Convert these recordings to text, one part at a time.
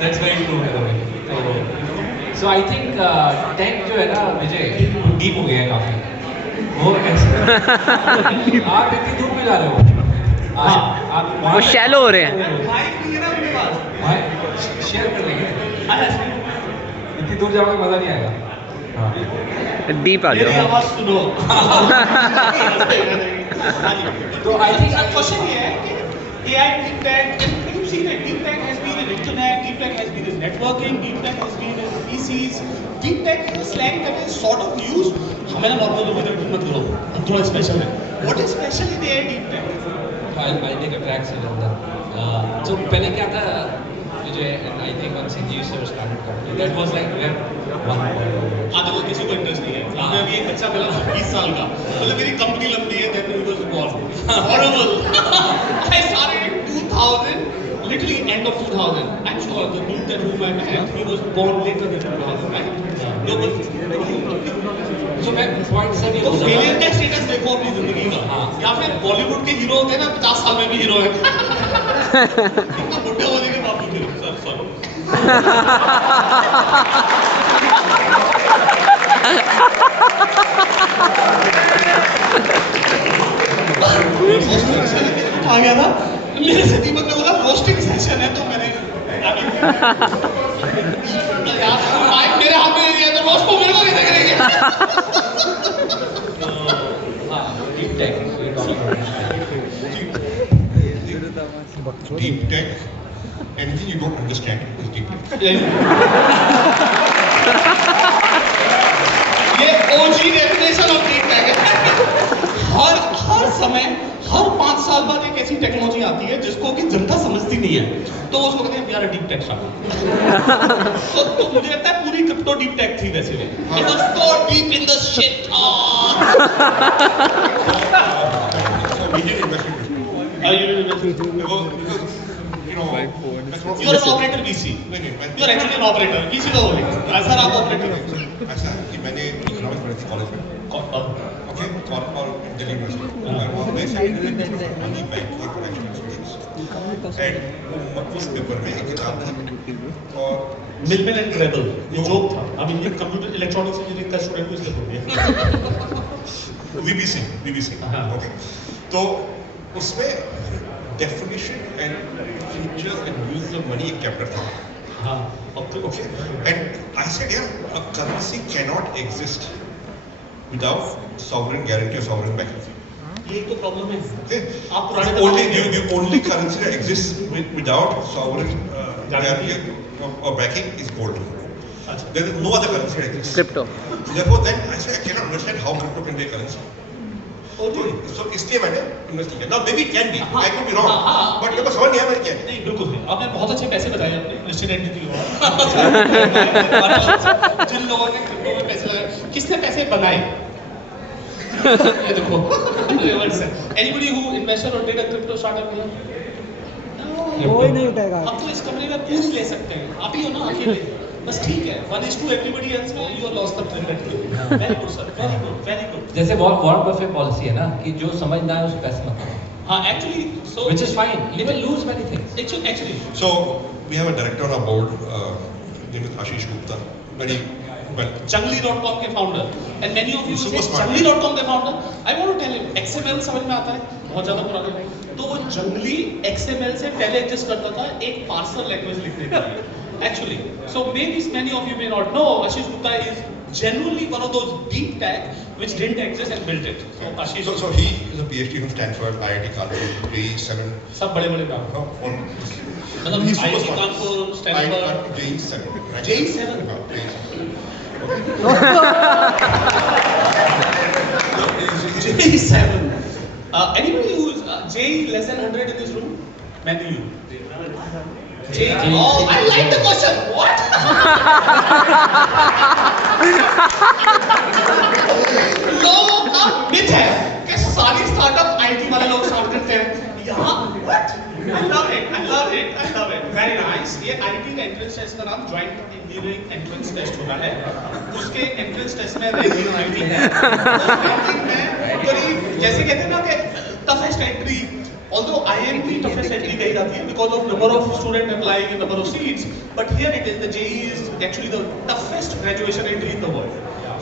That's very true by the way. So I think tech जो है ना विजय deep हो गया है काफी. वो ऐसे आप इतनी दूर क्यों जा रहे हो? आप वो शैलो हो रहे हैं. शेयर कर लेंगे. इतनी दूर जाओगे मजा नहीं आएगा. डीप आ जाओ. आवाज सुनो. तो आई थिंक क्वेश्चन ये है कि AI deep tech, you've seen it, deep tech has been in internet, deep tech has been in networking, deep tech has been in PCs. Deep tech is a slang that is sort of used. हमें normal लोगों ने मत करो, हम थोड़ा special है. What is special in AI deep tech? I'll take a crack at that. So पहले क्या था विजय, and I think when Sanjeev sir started company, that was like web 1.0. देखो किसी को इंटरेस्ट नहीं है. हमें अभी एक बच्चा मिला 20 साल का. मतलब मेरी कंपनी लंबी है, then it was born. Horrible. I started in 2000, literally end of 2000. I'm sure the dude that whom I met, he was born later than 2000, right? No, but So मैं point से भी तो फेलियर का status देखो अपनी जिंदगी का. या फिर बॉलीवुड के हीरो होते हैं ना 50 साल में भी हीरो है. इतना बुढ़े होने के बावजूद भी. सॉरी. आ गया था मेरे से. दीपक ने बोला रोस्टिंग सेशन है, तो मैंने यार माइक मेरे हाथ में दिया तो रोस्ट को मेरे को नहीं देख रहे. deep tech. Deep tech, anything you don't understand is deep tech. ये OG definition of deep tech है. हर समय हर 5 साल बाद एक ऐसी टेक्नोलॉजी आती है जिसको कि जनता समझती नहीं है, तो उसको कहते हैं यार डीप टेक स्टार्ट. तो मुझे लगता है पूरी क्रिप्टो डीप टेक थी वैसे में. It was so deep in the shit. We did invest in this. Because, you know, you are an operator VC. You are actually an operator. VC तो बोले सर आप ऑपरेटर हैं. ऐसा है कि मैंने इकोनॉमिक्स पढ़ी थी कॉलेज में. ओके, और दिल्ली यूनिवर्सिटी. और मैं money banking financial institutions. And उस पेपर में एक किताब थी और मिलमैन एंड ग्रेबल ये जोक था. अब इंडियन कंप्यूटर इलेक्ट्रॉनिक्स इंजीनियरिंग का स्टूडेंट को इसलिए बोल दिया. VBC. ओके, तो उसमें definition and features and use of money एक चैप्टर था. हाँ. Okay, and I said, yeah, a currency cannot exist without sovereign guarantee or sovereign backing. ये तो प्रॉब्लम है. Okay, आप पुराने the only currency that exists without sovereign guarantee or backing is gold. There is no other currency that exists. Crypto. Therefore, then I said, I cannot understand how crypto can be a currency. So इसलिए मैंने invest किया. Now maybe it can be. I could be wrong. But मेरे को समझ नहीं आया मैंने क्या. नहीं बिल्कुल नहीं. आपने बहुत अच्छे पैसे बताए अपने लिस्टेड एंटिटी को. जिन लोगों ने क्रिप्टो में पैसे लगाए, किसने पैसे बनाए? ये देखो. Anybody who invested or did a crypto startup here? कोई नहीं उठाएगा. अब तो इस कंपनी में पूछ ले सकते हैं. आप ही हो ना अकेले. बस ठीक है. 1:2 everybody else में you are lost the trend. Very good sir. Very good. जैसे वॉरेन बफेट पॉलिसी है ना कि जो समझना है उसे पैसे मत करो. हाँ actually so. Which is fine. You will lose many things. Actually. So we have a director on our board, name is Ashish Gupta. Very well. Jungly.com के founder. And many of you Super say smart. Jungly.com के founder. I want to tell you, XML समझ में आता है? बहुत ज़्यादा पुराना है. तो वो Jungly XML से पहले exist करता था एक parser language लिखने के लिए. Actually, so maybe many of you may not know, Ashish Gupta is genuinely one of those deep tech which didn't exist and built it. So Ashish. So he is a PhD from Stanford, IIT Kanpur, JE7. सब बड़े-बड़े नाम. No, on. मतलब He's super IIT smart. Kanpur, Stanford. JE7. Right? JE7. हाँ, JE7. JE7. Anybody who's JE less than 100 in this room? Many you. Oh, I like the question. What? लोगों का myth है कि सारी स्टार्टअप आईटी वाले लोग start करते हैं. यहाँ what? I love it. Very nice. ये आईटी का एंट्रेंस टेस्ट का नाम जॉइंट इंजीनियरिंग एंट्रेंस टेस्ट होता है. उसके एंट्रेंस टेस्ट में रैंकिंग है. उस रैंकिंग में करीब जैसे कहते हैं ना कि टफेस्ट एंट्री although IIM की toughest entry कही जाती है because of number of student applying and number of seats, but here it is, the JEE is actually the toughest graduation entry in the world.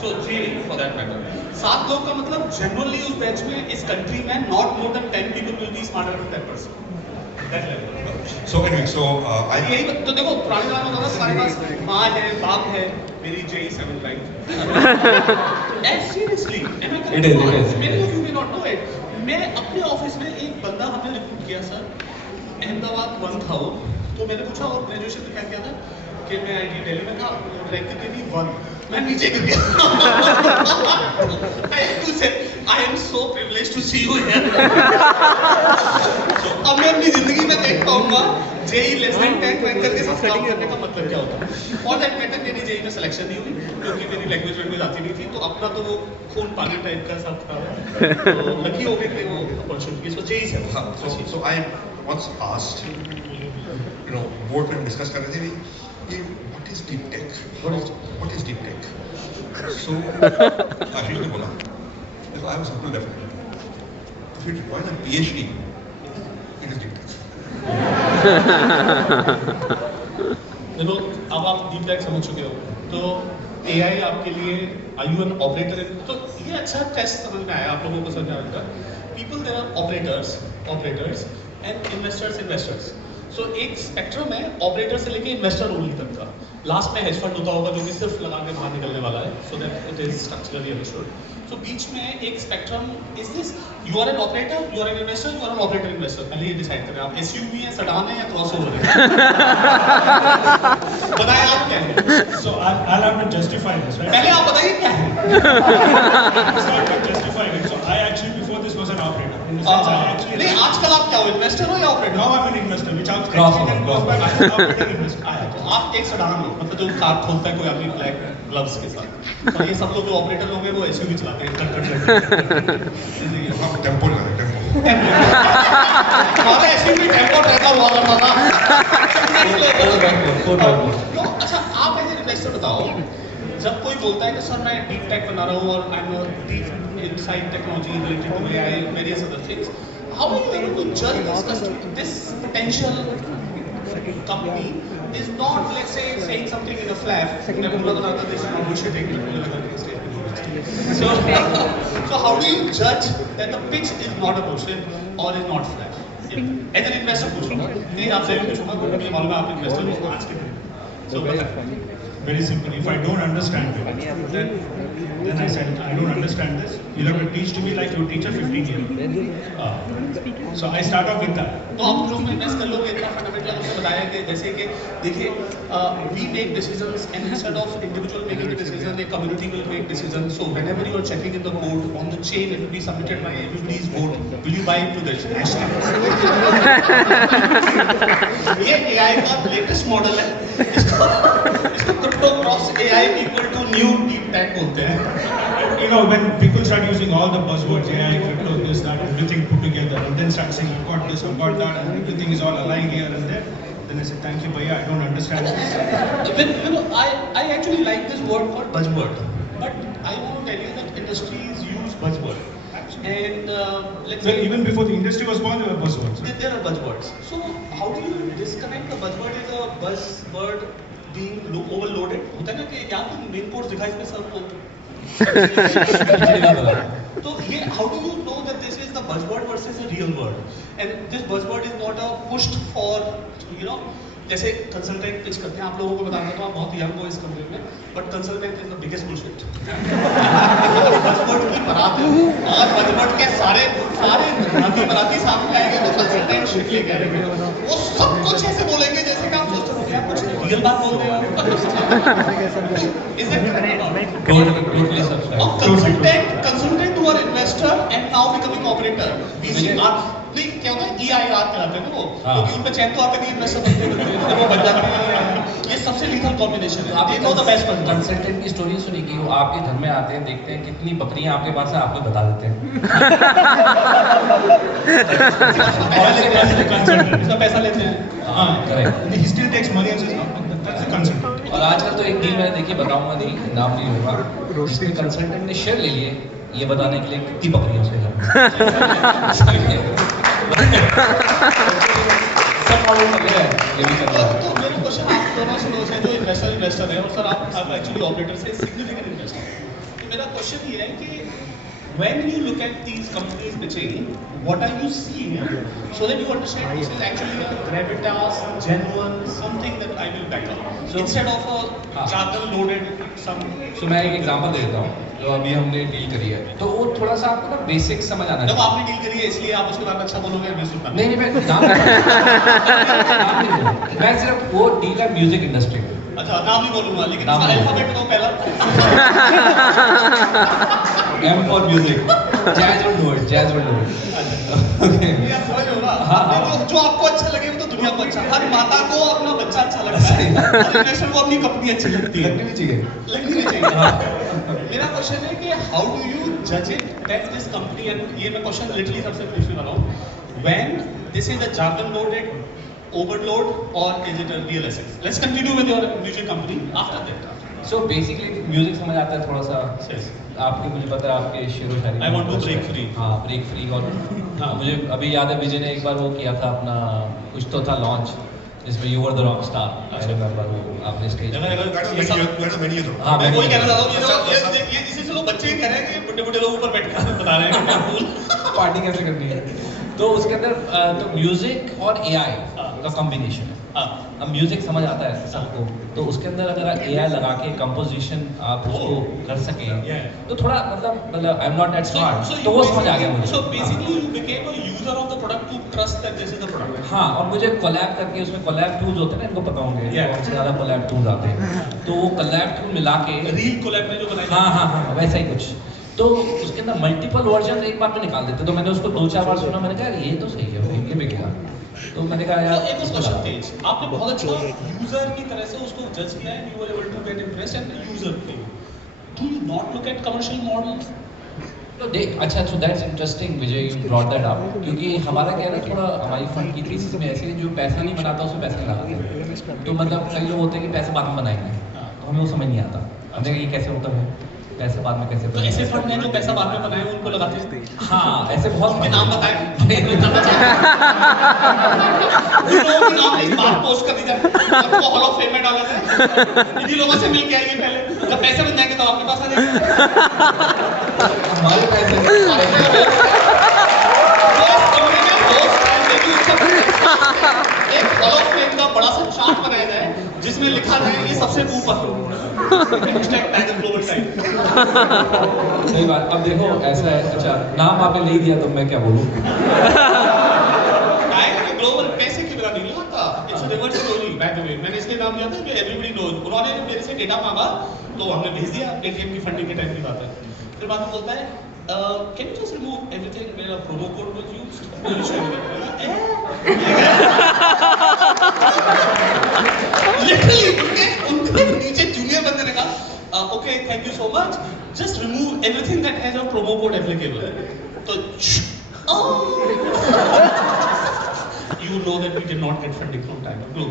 So JEE for that matter. 7 लोग का मतलब generally उस batch में इस country में not more than 10 people will be smarter than that person. That level. So anyway, so I यही तो देखो पुराने ज़माने में होता था हमारे पास माँ है बाप है मेरी JEE 7 line and seriously am I It is, it is. many of you may not know it. मैं अपने ऑफिस में एक बंदा हमने रिक्रूट किया सर अहमदाबाद 1 था वो तो मैंने पूछा और ग्रेजुएशन में क्या किया था कि मैं IIT दिल्ली में था रैंक कितनी थी 1 मैं नीचे गिर गया I am so privileged to see you here. So अब मैं अपनी जिंदगी में देख पाऊंगा JEE लेस देन 10 रैंक करके सब काम करने का मतलब क्या होता है और दैट मैटर मेरी JEE में सिलेक्शन नहीं हुई क्योंकि मेरी लैंग्वेज आती नहीं थी तो अपना तो वो खून पानी टाइप का सब था तो लकी हो गए थे वो अपॉर्चुनिटी सो JEE से so I once asked, board में डिस्कस कर रहे थे कि what is deep tech? What is deep tech? So आशीष ने बोला, I was humble definitely. If it requires a PhD, it is deep tech. देखो अब आप डीप टेक समझ चुके हो तो AI आपके लिए are you an operator तो ये अच्छा टेस्ट समझ में आया आप लोगों को समझ आएगा people there are operators and investors so एक स्पेक्ट्रम है ऑपरेटर से लेके इन्वेस्टर ओनली तक का लास्ट में हेज फंड होता होगा जो कि सिर्फ लगा के बाहर निकलने वाला है so that it is structurally understood so बीच में एक spectrum is this you are an operator you are an investor you are an operator investor पहले ये डिसाइड करें आप एसयूवी है सेडान है या क्रॉसओवर है बताएं आप क्या है So I'll have to justify this, right? पहले आप बताइए क्या है It's not about justifying it. So I actually before this was an operator. In the sense I actually. नहीं आजकल आप क्या हो इन्वेस्टर हो या operator Now I'm an investor, which I'll Crossover, then goes back as an operator investor. तो आप एक सडान हो मतलब जो कार खोलता है कोई आदमी ब्लैक ग्लव्स के साथ और ये सब लोग जो ऑपरेटर होंगे वो एसयूवी चलाते हैं हाँ टेम्पो ना टेम्पो हमारा एसयूवी टेम्पो ट्रैकर हुआ करता था तो अच्छा आप एज इन्वेस्टर बताओ जब कोई बोलता है कि सर मैं डीप टेक बना रहा हूँ और I am deep inside technology related to AI various other things how are you able to जज this potential company is not let's say saying something in a flash मैं पूरा बताता this is not bullshitting so how do you judge that the pitch is not a bullshit or is not flash as an investor पूछूंगा नहीं आपसे भी पूछूंगा क्योंकि मुझे मालूम है आप इन्वेस्टर हो आज के दिन so Very simple. If I don't understand it, then I said I don't understand this. You'll have to teach to me like you teach a 15-year-old. So I start off with that. तो आप लोग में invest कर लोगे इतना fundamental आपने बताया कि जैसे कि देखिए we make decisions and instead of individual making the decision a community will make decisions so whenever you are checking in the code on the chain it will be submitted by everybody's vote will you buy into this hashtag ये AI का latest model है इसको crypto cross AI equal to new deep tech बोलते हैं When people start using all the buzzwords, AI, crypto, this, that, everything put together, and then start saying, I've got this, I've got that, and everything is all aligned here and there, then I said, thank you, bhaiya, I don't understand this. I actually like this word called buzzword, but I want to tell you that industries use buzzword. And let's say Even before the industry was born, there were buzzwords. there are buzzwords. So how do you disconnect the buzzword is a buzzword being overloaded? होता है ना कि यहाँ तो main course दिखा इसमें सब तो ये how do you know that this is the buzzword versus a real word and this buzzword is not a pushed for जैसे कंसल्टेंट पिच करते हैं आप लोगों को बताना तो आप बहुत यंग हो इस कंपनी में but consultant is the biggest bullshit buzzword की बारात है और बजवर्ड के सारे नदी बराती सामने आएंगे तो कंसल्टेंट शिट लेके आएंगे वो सब कुछ ऐसे बोलेंगे जैसे कि आप सोचते हो यार कुछ रियल बात बोल रहे हो is it consultant who are investor and now becoming operator VCR नहीं क्या होता है EIR कराते हैं ना वो क्योंकि उनपे चैन तो आते नहीं इन्वेस्टर बनते फिर वो बन जाते हैं ये सबसे लीथल कॉम्बिनेशन है आप नो द बेस्ट कंसल्टेंट की स्टोरी सुनी कि वो आपके घर में आते हैं देखते हैं कितनी बकरियां आपके पास है आपको बता देते हैं इसका पैसा लेते हैं हाँ he still takes money and says no that's the consultant और आजकल तो एक डील मैंने देखी बताऊंगा नहीं नाम नहीं होगा जिसमें कंसल्टेंट ने शेयर ले लिए ये बताने के लिए कितनी बकरियां उसके घर में सब फॉलो कर रहे हैं, ये भी चल रहा है। तो मेरा क्वेश्चन आप दोनों से लोग हैं जो इन्वेस्टर है और सर आप एक्चुअली ऑपरेटर से सिग्निफिकेंट इन्वेस्टर। तो मेरा क्वेश्चन ये है कि when you look at these companies pitching, what are you seeing so that you understand this is actually a gravitas, genuine, something that I will back up instead of a jargon loaded some. So मैं एक example देता हूँ जो अभी हमने deal करी है, तो वो थोड़ा सा आपको ना बेसिक समझ आना जब चाहिए। आपने डील करी है इसलिए आप उसके बाद अच्छा बोलोगे मैं सुनता नहीं मैं नाम मैं सिर्फ वो डील है म्यूजिक इंडस्ट्री में। अच्छा नाम नहीं बोलूंगा लेकिन नाम इसका नहीं। अल्फाबेट बताओ पहला। M for music, jazz will do it, jazz will do it। Okay। ये आप समझ रहे हो ना? हाँ, आपने हाँ। जो आपको अच्छा लगे वो तो दुनिया को अच्छा। हर माता को अपना बच्चा अच्छा लगता है। हर इन्वेस्टर को अपनी कंपनी अच्छी लगती है। लगनी भी चाहिए। लगनी भी चाहिए। हाँ। मेरा क्वेश्चन है कि हाउ डू यू जज it that this company and ये मैं क्वेश्चन लिटरली सबसे पूछने वाला हूँ when this is a jargon loaded overload or is it a real assets? Let's continue with your music company after that. So basically music समझ आता है थोड़ा सा। Yes. आपके मुझे पता है आपके शेरो शायरी। I want to break free. हाँ ब्रेक फ्री और हाँ मुझे अभी याद है विजय ने एक बार वो किया था अपना कुछ तो था लॉन्च जिसमें you were the rock star. I remember वो आपने स्टेज अगर That's many years ago. हाँ मैं वही कहना चाहता हूँ मैं ये इसी से लोग बच्चे ही कह रहे हैं कि बुड्ढे बुड्ढे लोग ऊपर बैठ कर बता रहे हैं कि क्या cool। पार्टी कैसे करनी है। तो उसके अंदर तो म्यूजिक और एआई का कॉम्बिनेशन है। हाँ। अब म्यूजिक समझ आता है सबको, तो उसके अंदर अगर एआई लगा के कंपोजिशन आप उसको कर सकें तो थोड़ा मतलब I am not that smart, तो वो समझ आ गया मुझे। So basically you became a user of the product to trust that this is the product. हाँ और मुझे कोलैब करके उसमें कोलैब टूल्स होते हैं ना, इनको पता होंगे कौन से ज़्यादा कोलैब टूल्स आते हैं, तो वो कोलैब टूल मिला के रील कोलैब में जो बनाई हाँ हाँ हाँ वैसा ही कुछ, तो उसके अंदर मल्टीपल वर्जन एक बार में निकाल देते। तो मैंने उसको 2-4 बार सुना, मैंने कहा यार ये तो सही है भाई, ये बिकेगा। तो मैंने कहा यार एक क्वेश्चन तेज आपने बहुत अच्छा यूजर की तरह से उसको जज किया and you were able to get impressed and user feel do you not look at commercial models तो देख अच्छा, so that's interesting Vijay, you brought that up, क्योंकि हमारा क्या है ना, थोड़ा हमारी फंड की थीसिस में ऐसे जो पैसा नहीं बनाता उसमें पैसा नहीं लगाते। तो मतलब कई लोग होते हैं कि पैसे बाद में बनाएंगे, तो हमें वो समझ नहीं आता, हमने कहा ये कैसे होता है, पैसे बाद में कैसे तो ऐसे फंड हैं जो पैसा बाद में बनाए उनको लगाते हैं। हाँ ऐसे बहुत उनके नाम बताएं नाम एक बार पोस्ट कर दीजिए उनको हॉल ऑफ फेम में डाला जाए, इन्हीं लोगों से मिल के आएंगे पहले, जब पैसे बन जाएंगे तो आपके पास आ जाएंगे। हमारे पैसे एक हॉल ऑफ फेम का बड़ा सा चार्ट बनाया जाए जिसमें लिखा जाए ये सबसे ऊपर सही बात। अब देखो ऐसा है, अच्छा नाम आपने ले दिया तो मैं क्या बोलूँ। ग्लोबल पैसे के बिना नहीं आता, it's reverse story. By the way मैंने इसलिए नाम दिया था कि एवरीबॉडी नोज, उन्होंने मेरे से डेटा मांगा तो हमने भेज दिया, पेटीएम की फंडिंग के टाइम की बात है। फिर बाद में बोलता है can you just remove everything, मेरा promo code was used. Literally उनके नीचे जूनियर बंदे ने कहा okay thank you so much, just remove everything that has a promo code applicable. तो you know that we did not get funding from time to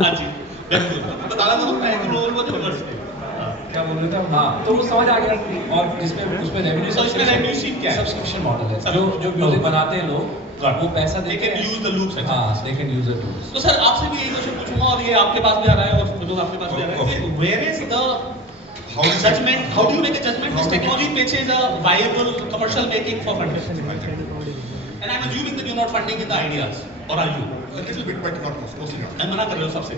हाँ जी बिल्कुल बताना तो मैं ग्लोबल वो रिवर्स है। क्या बोल रहे थे हाँ, तो वो समझ आ गया। और जिसमें उसमें रेवेन्यू, So, इसमें revenue sheet क्या है? सब्सक्रिप्शन मॉडल है, जो म्यूजिक बनाते हैं लोग वो पैसा they देते can हैं। use the loops है। हाँ they can use the tools। तो सर आपसे भी यही क्वेश्चन पूछूंगा और ये आपके पास भी आ रहा है और लोग आपके पास भी आ रहा है कि where is the judgment, how do you make a judgment this technology pitch is a viable commercial making for funding? And I'm assuming that you're not funding in the ideas, or are you? A little bit, but not mostly not. मैं मना कर रहे हो सबसे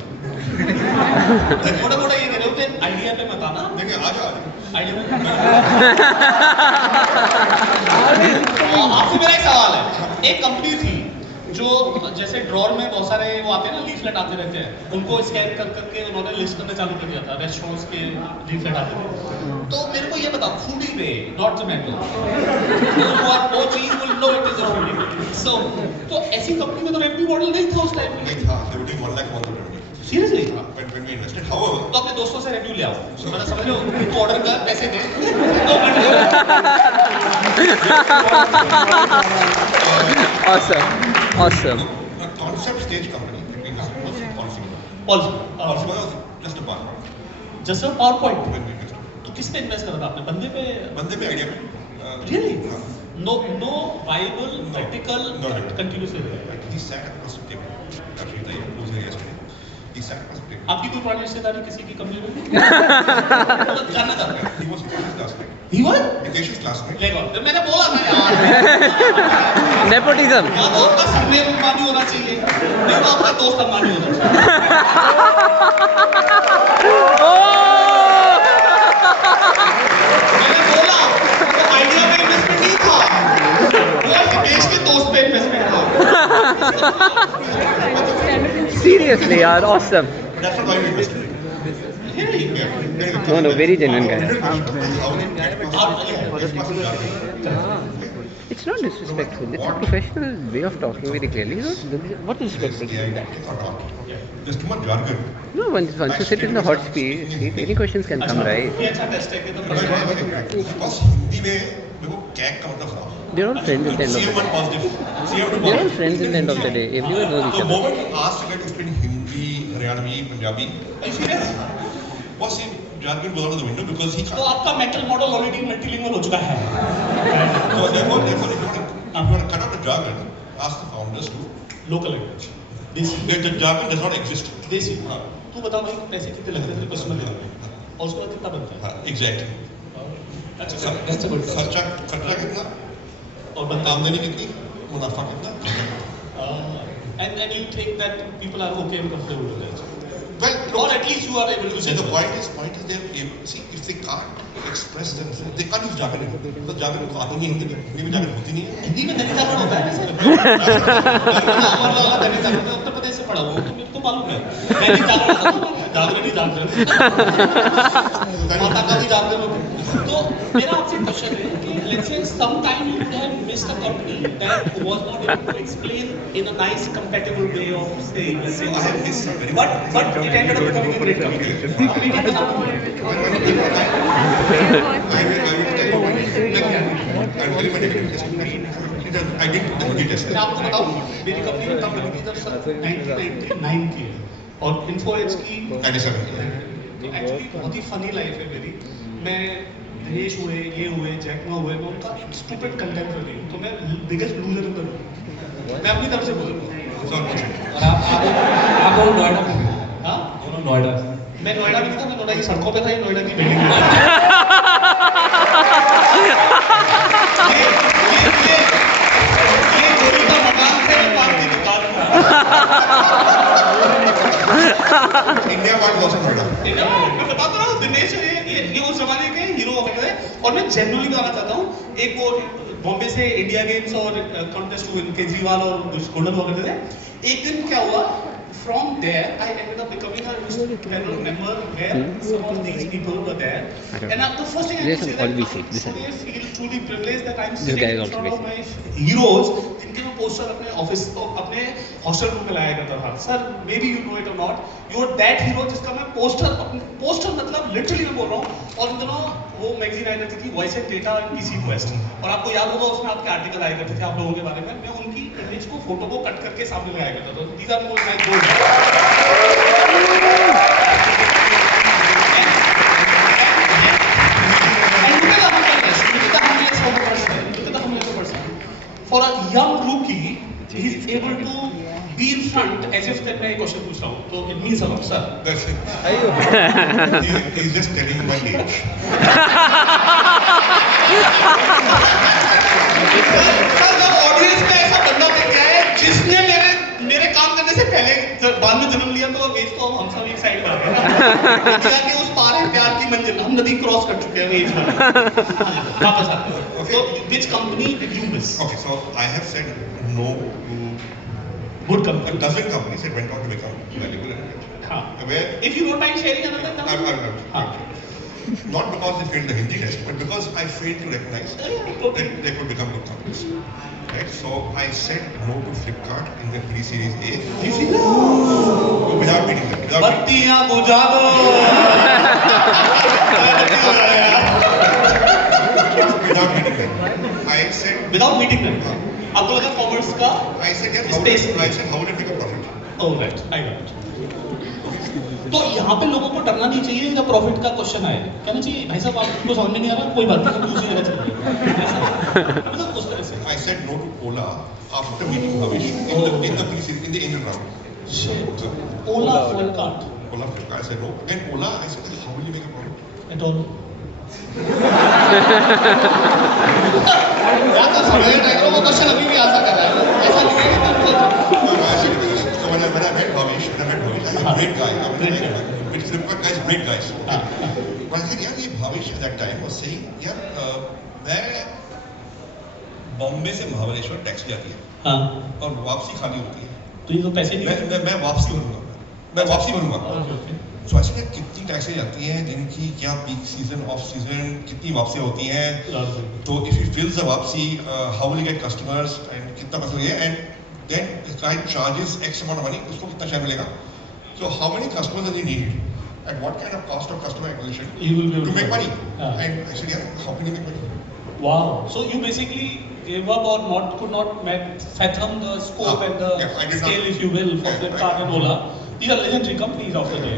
मोटा मोटा ये कह रहे हो कि आइडिया पे मत आना, देखिए आजा आइडिया में आपसे मेरा एक सवाल है, एक कंपनी थी जो जैसे ड्रॉर में बहुत सारे वो आते हैं ना लीफलेट आते रहते हैं, उनको स्कैन कर करके उन्होंने लिस्ट करना चालू कर दिया था, रेस्टोरेंट्स के लीफलेट आते थे। तो मेरे को ये बताओ फूडी वे नॉट जोमेटो, वो चीज will know it is a foodie way. So तो ऐसी कंपनी में तो रेवेन्यू मॉडल नहीं था उस टाइम में। नहीं था, they were doing 1 lakh month of revenue. Seriously When we invested, however, तो अपने दोस्तों से रेवेन्यू ले आओ, मतलब समझ लो तू ऑर्डर कर पैसे दे Awesome. Awesome. a concept stage company that we have was policy. Also Policy was just a part just a power point. when we invested. तो किस पे इन्वेस्ट करा था आपने, बंदे पे? बंदे पे आइडिया में Really? हाँ। No viable, vertical, continuous. He sat across the table. Actually, the closer yesterday. He sat across the table. आपकी कोई पुरानी रिश्तेदारी किसी की कंपनी में? जानना चाहते हैं? He was Nikesh's classmate. He was? Nikesh's classmate. लेगा। तो मैंने बोला था यार। Nepotism. या तो आपका सरनेम अम्बानी होना चाहिए, नहीं तो आपका दोस्त अम्बानी होना चाहिए। मैंने बोला, तो आइडिया में इन्वेस्टमेंट नहीं था, वो निकेश के दोस्त पे इन्वेस्टमेंट था। Seriously, yaar, awesome. That's not why we invested. No, very genuine guy. It's not disrespectful. It's a professional way of talking very clearly. What is disrespectful in that? There's too much jargon. No, once you sit in the hot seat, any questions can come, right? ये अच्छा test है कि तो बस हिंदी में मेरे को कैक का मतलब खराब। They're all friends at the end of the CM1 day. positive. CM2 They're all positive. friends at the end of the day. Everyone knows each The other. moment he asked to get explain Hindi, Haryanvi, Punjabi, was he jargon goes out of the window because he तो can't. आपका mental model already multilingual हो चुका है। So therefore, if you want to cut out the jargon, ask the founders to. Local language देसी The jargon does not exist. देसी हाँ, तू बता भाई पैसे कितने लगते हैं तेरे कस्टमर लेने में और उसके बाद कितना बनता है हाँ, exactly. अच्छा that's a good question. खर्चा कितना, और बनता आमदनी कितनी, मुनाफा कितना. and you think that people are okay and comfortable with that Well, or at least you are able to see, say the point is they're able, see, if they can't express themselves, they can't use jargon. Because jargon को आती नहीं है, हिंदी में jargon होती नहीं है. हिंदी में दैनिक जागरण होता है ना सर अमर लाला दैनिक जागरण मैं उत्तर प्रदेश से पढ़ा हुआ हूँ तो मेरे को मालूम है दैनिक जागरण जागरण ही जागरण माता का भी जागरण होता है तो मेरा आपसे क्वेश्चन है कि let's say sometime you would have missed a company that was not able to explain in a nice compatible way of saying let's say I have missed some very but it ended up becoming a great company I will tell you one thing. I will tell you my negative testimony. I did the Hindi test. मैं आपको बताऊं मेरी company में तब बनी थी जब 1999 की है और इन्फो एज की 97. तो एक्चुअली बहुत ही फनी लाइफ है मेरी मैं दिनेश हुए ये हुए जैकमा हुए मैं उनका स्टूपिड कंटेम्पररी हूँ तो मैं biggest loser in the room मैं अपनी तरफ से बोलूँगा So unfortunate. और आप दोनों नोएडा में थे? हाँ दोनों नोएडा से। मैं नोएडा भी नहीं था मैं नोएडा की सड़कों पे था नोएडा की बिल्डिंग में ये गोली का मकान थे पान की दुकान था India Mart was Noida. मैं बताता रहा हूँ दिनेश ये उस जमाने के हीरो वगैरह थे और मैं जेन्युइनली बताना चाहता हूँ एक वो बॉम्बे से इंडिया गेम्स और कॉन्टेस्ट हुए केजरीवाल और गोल्डन वगैरह थे एक दिन क्या हुआ from there I ended up becoming a panel member where some of these people were there and the first thing I There's can say some all that VC, this I feel truly privileged that I'm This sitting guy is in also front of VC. my heroes जिनके मैं poster अपने office अपने hostel room में लाया करता था sir maybe you know it or not you are that hero जिसका मैं पोस्टर मतलब लिटरली मैं बोल रहा हूँ और इन दिनों वो मैगजीन आई करती थी वॉइस एंड डेटा और पीसी क्वेस्ट और आपको याद होगा उसमें आपके आर्टिकल आया करते थे आप लोगों के बारे में मैं उनकी इमेज को फोटो को कट करके सामने लगाया करता था these are more my goals For a young rookie, he's able to be in front as if that मैं एक क्वेश्चन पूछ रहा हूँ तो it means a lot, sir. That's it. He's just telling you my age. Sir जब audience में ऐसा बंदा मिल गया है जिसने मेरे काम करने से पहले बाद में जन्म लिया तो एज तो हम सब एक साइड पर हैं नदिया के उस पार है प्यार की मंजिल हम नदी क्रॉस कर चुके हैं एज में वापस आते हैं so which company did you miss Okay, so I have said no to good company a dozen companies that went on to become valuable and rich. हाँ Where if you don't mind sharing another company हाँ not because they failed the Hindi test, but because I failed to recognize that they could become good companies. Right? So I said no to Flipkart in the pre-series A. Without meeting them. बत्तियां बुझा दो Without meeting them. I said. without meeting them आपको लगा commerce का I said yes. Space. I said how will it make a profit? oh right I got it तो यहाँ पे लोगों को डरना नहीं चाहिए जब प्रॉफिट का क्वेश्चन आए, कहना चाहिए भाई साहब आपको समझ में नहीं आ रहा, कोई बात नहीं, हम दूसरी जगह चलेंगे, मतलब उस तरह से। I said no to Ola after meeting Bhavish in the inner round. Shit. Ola Flipkart. Ola Flipkart, I said no. And Ola, I said, how will you make a profit? I don't know. या तो समझे tiger वो question अभी भी answer कर रहा है, ऐसा नहीं है कि No, I said, so when I met Bhavish, he's a great guy. Flipkart guys, great guys. Okay. But I said, yeah, Bhavish at that time was saying, yeah, मैं बॉम्बे से महाबलेश्वर टैक्सी आती है हाँ, और वापसी खाली होती है। तो ये तो पैसे नहीं मैं वापसी भरूंगा, मैं वापसी भरूंगा। तो ऐसे में कितनी टैक्सी जाती हैं दिन की, क्या पीक सीजन, ऑफ सीजन, कितनी वापसियाँ होती हैं, तो इफ यू फिल्स द वापसी, how will you get customers and कितना पैसा है, and then the client charges X amount of money, उसको कितना शेयर मिलेगा, so how many customers do you need at what kind of cost of customer acquisition to make money, and I said यार how can you make money. Wow. So you basically gave up or could not fathom the scope and the scale, if you will, for Flipkart and Ola. These are legendary companies of the day.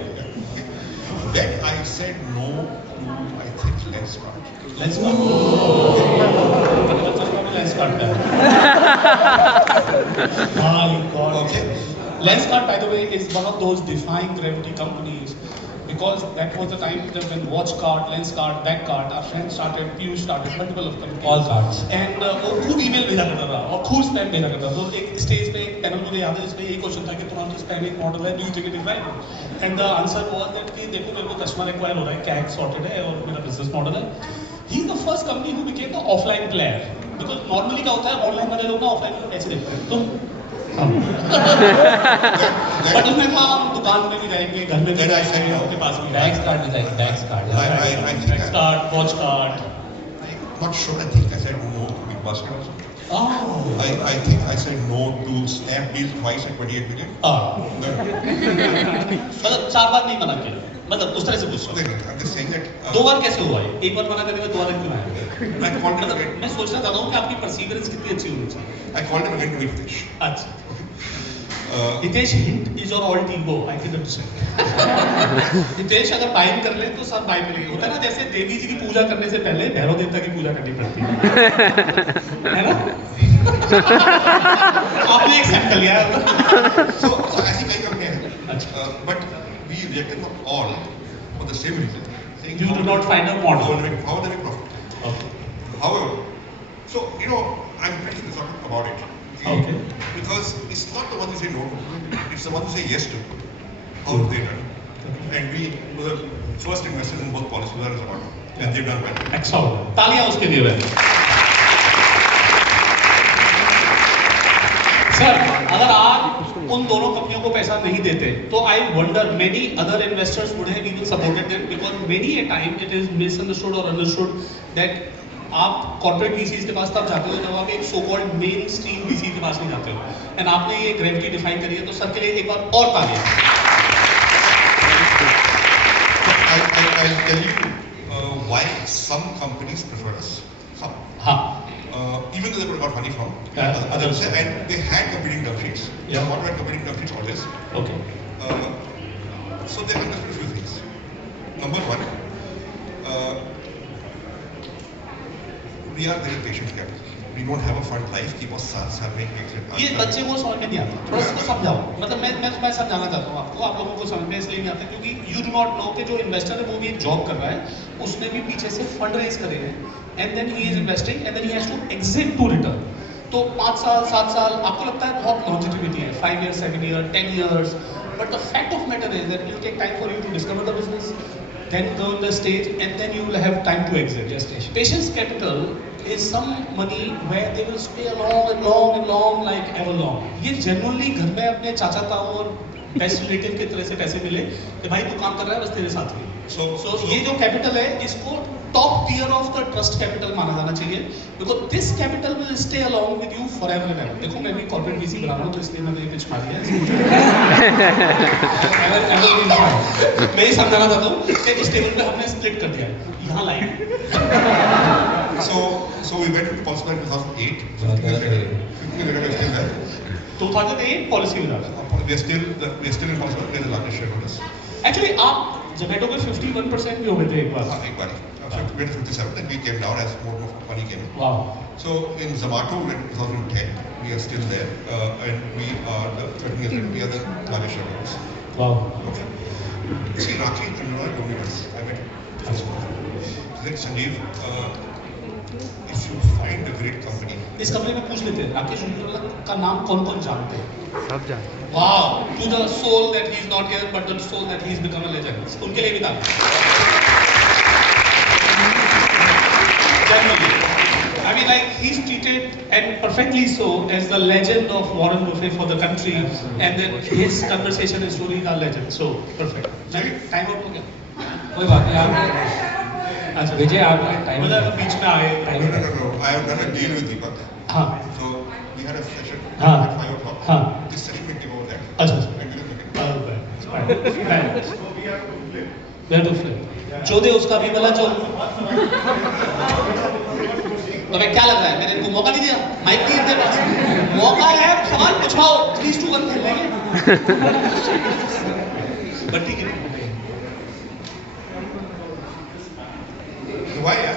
Then I said no to, I think, Lenskart. Lenskart. Lenskart. My God. Okay. Lenskart, by the way, is one of those defying gravity companies. Because that was the time when watch card, lens card, back card, our friends started, Piyush started, multiple of companies. All cards. And वो खूब email भेजा करता था और खूब spam भेजा करता था। तो एक स्टेज पे एक पैनल मुझे याद है, इसमें यही क्वेश्चन था कि तुम्हारा स्पैम एक मॉडल है, new ticket is right, and the answer was that कि देखो मेरे को कस्टमर एक्वायर हो रहा है, कैग सॉर्टेड है और मेरा बिजनेस मॉडल है। He is the first company who became the offline player, because normally क्या होता है ऑनलाइन वाले लोग ना ऑफलाइन को ऐसे देखते हैं, तो बट उसमें कहा हम दुकान में भी जाएंगे, घर में भी जाएंगे, आपके पास भी Tax card भी जाएगी, tax card. I think tax card, watch card. not sure, I think I said no to Big Basket also. Oh. I think I said no to Snapdeal twice at 28 million. मतलब 4 बार नहीं मना किया, मतलब उस तरह से पूछ रहा हूँ। I'm just saying that. 2 बार कैसे हुआ है? एक बार मना करने में 2 बार क्यों आया? I called him again. मैं सोचना चाहता हूँ कि आपकी परसीवरेंस कितनी अच्छी होनी चाहिए। I called him again to meet Hitesh. अच्छा। हितेश हिंट इज योर ऑल ego, I can understand. Hitesh अगर बाइंग कर ले तो सब बाइंग मिलेगी। होता है ना जैसे देवी जी की पूजा करने से पहले भैरव देवता की पूजा करनी पड़ती है ना? आपने एक्सेप्ट कर लिया। So ऐसी कई कंपनियां हैं. But we rejected them all for the same reason. Saying You do not find a model. how they make profit. Okay. However, so I'm pretty disappointed about it. Okay. Because it's not the one you say no to, it's the one you say yes to. How they done. And we were the first investors in both Policybazaar and Zomato, and they've done well. Excellent. तालियां उसके लिए हैं। Sir, अगर आप उन दोनों कंपनियों को पैसा नहीं देते, तो I wonder many other investors would have even supported them, because many a time it is misunderstood or understood that आप कॉर्पोरेट वीसीज के पास तब जाते हो जब आप एक so called main stream VC के पास नहीं जाते हो, एंड आपने ये ग्रेविटी डिफाइन करी है, तो सर के लिए एक बार और तालियां। I'll tell you why some companies prefer us. Some. हाँ, Even though they would have got money from Yeah. others, and they had competing term sheets. Yeah. Not had competing term sheets always. Okay, So they understood a few things. Number one, we are very patient capital. We don't have a fund life कि बहुत साल में exit ये बच्चे को समझ में नहीं आता, थोड़ा सा समझाओ। मतलब मैं समझाना चाहता हूँ आपको, आप लोगों को समझ में इसलिए नहीं आता क्योंकि यू डू नॉट नो कि जो इन्वेस्टर है वो भी एक जॉब कर रहा है, उसने भी पीछे से फंड रेज करे हैं, and then he is investing and then he has to exit to return. तो 5 साल 7 साल आपको लगता है बहुत लॉन्जिटिविटी है, 5 years 7 years 10 years, but the fact of matter is that it take time for you to discover the business, then go on the stage, and then you will have time to exit. Gestation. Patience capital is some money where they will stay long and long and long, like ever long. ये genuinely घर में अपने चाचा ताऊ और best relative की तरह से पैसे मिले कि भाई तू काम कर रहा है बस तेरे साथ ही। So ये जो कैपिटल है इसको top tier of the trust capital माना जाना चाहिए, because this capital will stay along with you forever and ever. देखो मैं भी कॉर्पोरेट वीसी बना रहा हूँ तो इसलिए मैंने ये पिच मार दिया। मैं ये समझाना चाहता हूँ कि इस टेबल पे हमने स्प्लिट कर दिया है, यहाँ line. So we went to Policybazaar in 2008. 15 years later, we're still there. 2008 policy बना। We are still in Policybazaar. We're the largest shareholders. Actually आप जोमेटो पे 51% भी हो गए थे एक बार. हाँ, एक बार. We went to 57, then we came down as more money came in. Wow. So in Zomato, in 2010, we are still there, and we are the 13 years later, we are the largest shareholders. Wow. Okay. See, Rakesh and Roy told me once, I met first one. He said, Sanjeev, if you find a great company, इस कमरे में पूछ लेते हैं राकेश उंडरला का नाम कौन कौन जानते हैं. सब जानते हैं. Wow, to the soul that he is not here, but the soul that he has become a legend. उनके लिए भी था. Genuinely. I mean, like he's treated, and perfectly so, as the legend of Warren Buffett for the country, and then his conversation and stories are legend. So perfect. Time out हो गया. कोई बात नहीं आप. अच्छा विजय आपका टाइम. मतलब बीच में आए. no. I have done a deal with Deepak. हाँ. So we had a session हाँ. at 5 o'clock. हाँ. This session we came over there. अच्छा. And we were looking. Where to flip? जो दे उसका भी भला जो. तो मैं क्या लग रहा है मैंने इनको मौका नहीं दिया. माइक नहीं इनके पास. मौका है सवाल पूछाओ. 3-2-1 खेल लेंगे. बट ठीक है. Why? Yeah?